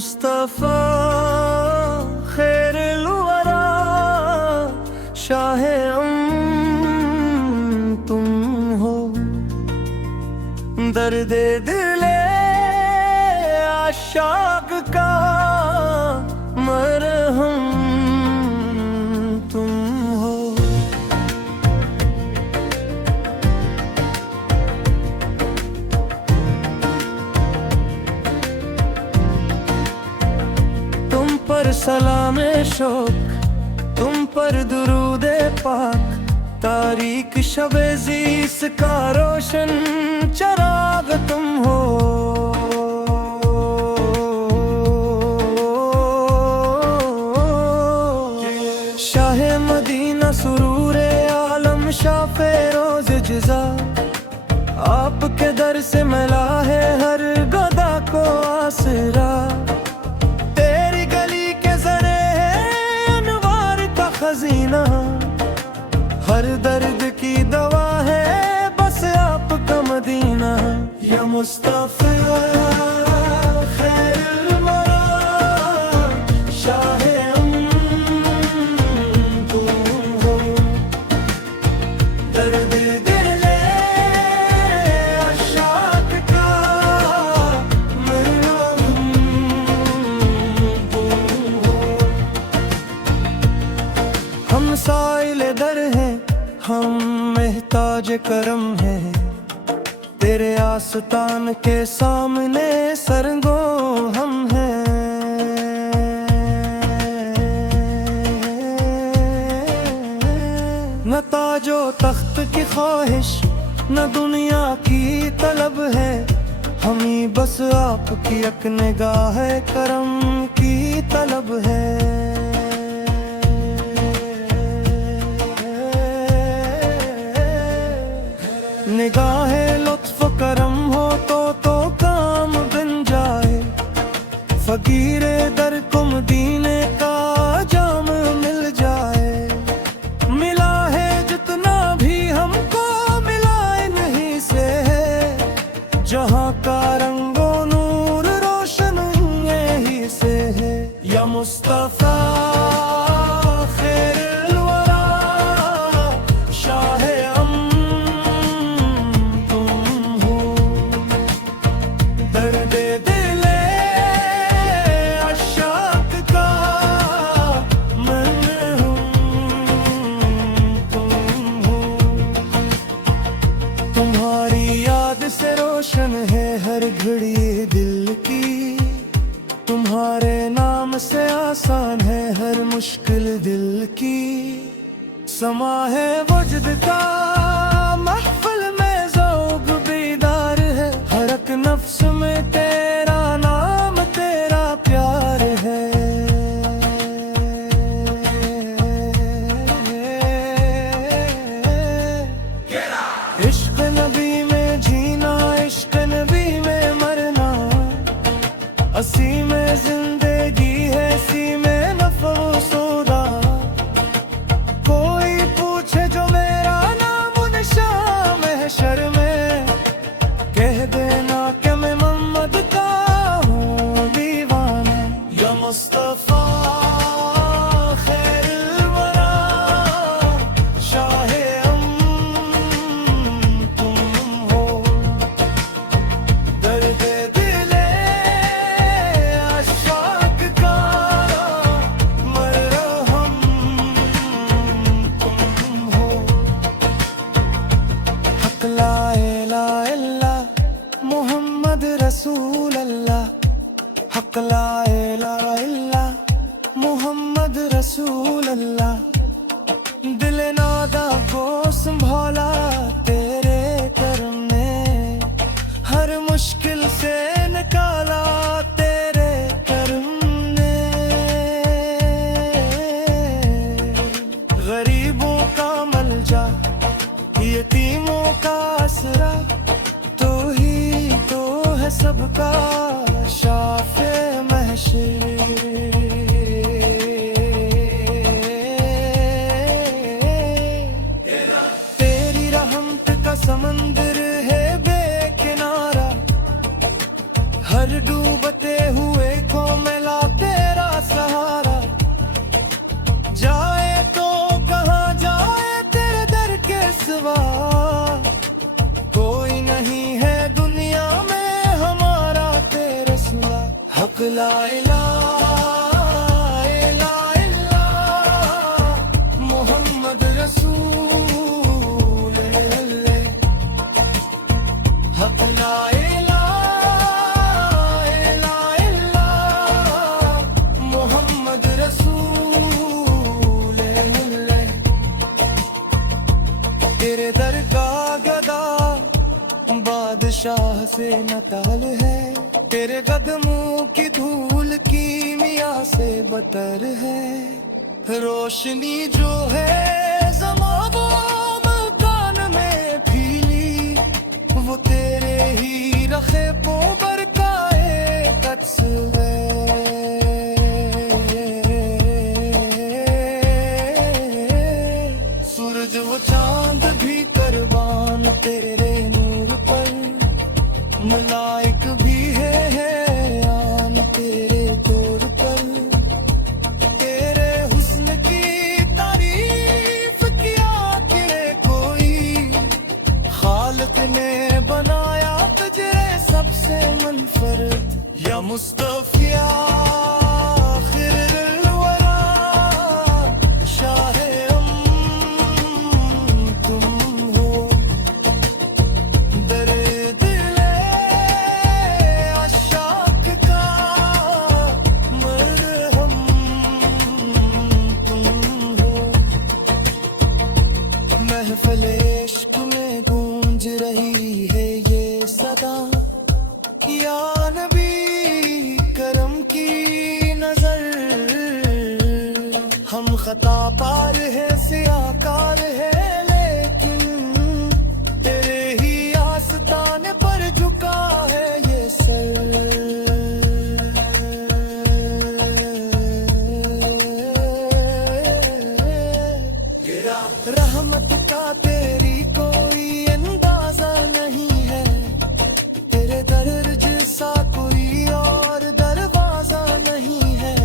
मुस्तफा खैरुल वरा शाहे तुम हो। दर्द दिले आशाक का मरहम तुम हो। तुम पर सलामे शौक, तुम पर दुरूदे पाक, तारीक शबे ज़ीस का रोशन चराग तुम हो। शाहे मदीना सुरूरे आलम शाफे रोज़ जिज़ा, आपके दर से मिला है हर गदा को आसरा। तेरी गली के ज़रे है अनवार का खजीना, हर दर्द की दवा है बस आपका मदीना। या मुस्तफा खैरुल वरा शाहे तुम हो। दर्द दिले आशाक का मरहम तुम हो। हम साइले दर हैं, हम मेहताज करम है, तेरे आस्तान के सामने सरगो हम हैं। न ताजो तख्त की ख्वाहिश, न दुनिया की तलब है, हमी बस आपकी एक निगाह करम की तलब है। निगाहे लुत्फ करम हो तो काम बन जाए। फकीरे दर को मदीने का जाम मिल जाए। मिला है जितना भी हमको मिला नहीं से है, जहाँ का रंगो नूर रोशन यही से है। या मुस्तफा खैरुल वरा शाहे दर्द दिले आशाक का मरहम तुम हो। तुम्हारी याद से रोशन है हर घड़ी दिल की, तुम्हारे नाम से आसान है हर मुश्किल दिल की। समा है वजद का महफिल में ज़ौक़ बेदार है, हर एक नफ्स में तेरा नाम तेरा प्यार है। इश्क नबी में जीना, इश्क नबी में मरना, असी में जिंदगी है सी में नफ़ो सौदा। कोई पूछे जो मेरा नाम निशान महशर में, कह देना कि मैं मोहम्मद का हूँ दीवाना। या मुस्तफा खैरुल वरा शाहे तुम हो। दर्द दिले आशाक का मरहम तुम हो। हक ला इलाहा इल्ला मोहम्मद रसूल अल्लाह, हक ला इलाहा इल्ला मोहम्मद रसूल अल्लाह। दिल नादा को संभाला तेरे करम ने, हर मुश्किल से निकाला तेरे करम ने। गरीबों का मलजा, यतीमों का आसरा, तो ही तो है सबका शाफे महशर। ला इलाहा इल्लल्लाह मोहम्मद रसूल अल्लाह। हक ला इलाहा इल्लल्लाह मोहम्मद रसूल अल्लाह। तेरे दर का गदा बादशाह से नताल है, तेरे कदमों की धूल कीमिया से बतर है। रोशनी जो है ज़मानो मकान में फीली, वो तेरे ही रखे पोबर का एक अक्स है। सूरज वो चांद भी कुर्बान तेरे नूर पर, मलाइक भी है आन तेरे तौर पर। तेरे हुस्न की तारीफ किया कि कोई खालिक ने बनाया तुझे सबसे मुनफरद। या मुस्तफिया आखिरुल वरा शाहे तुम हो। दर्द आशाक का मरहम तुम हो। महफिल इश्क में गूंज रही है ये सदा, या नबी करम की नजर। हम खता पार है सियाकार है, लेकिन तेरे ही आस्ताने पर झुका है ये सर। रहमत का तेरी कोई अंदाजा नहीं है, तेरे दर्ज सा कोई और दरवाजा नहीं है।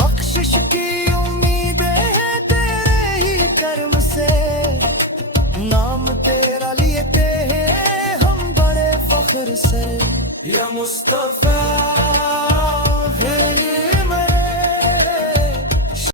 बख्शिश की उम्मीदें हैं तेरे ही कर्म से, नाम तेरा लेते हैं हम बड़े फख्र से। या मुस्तफा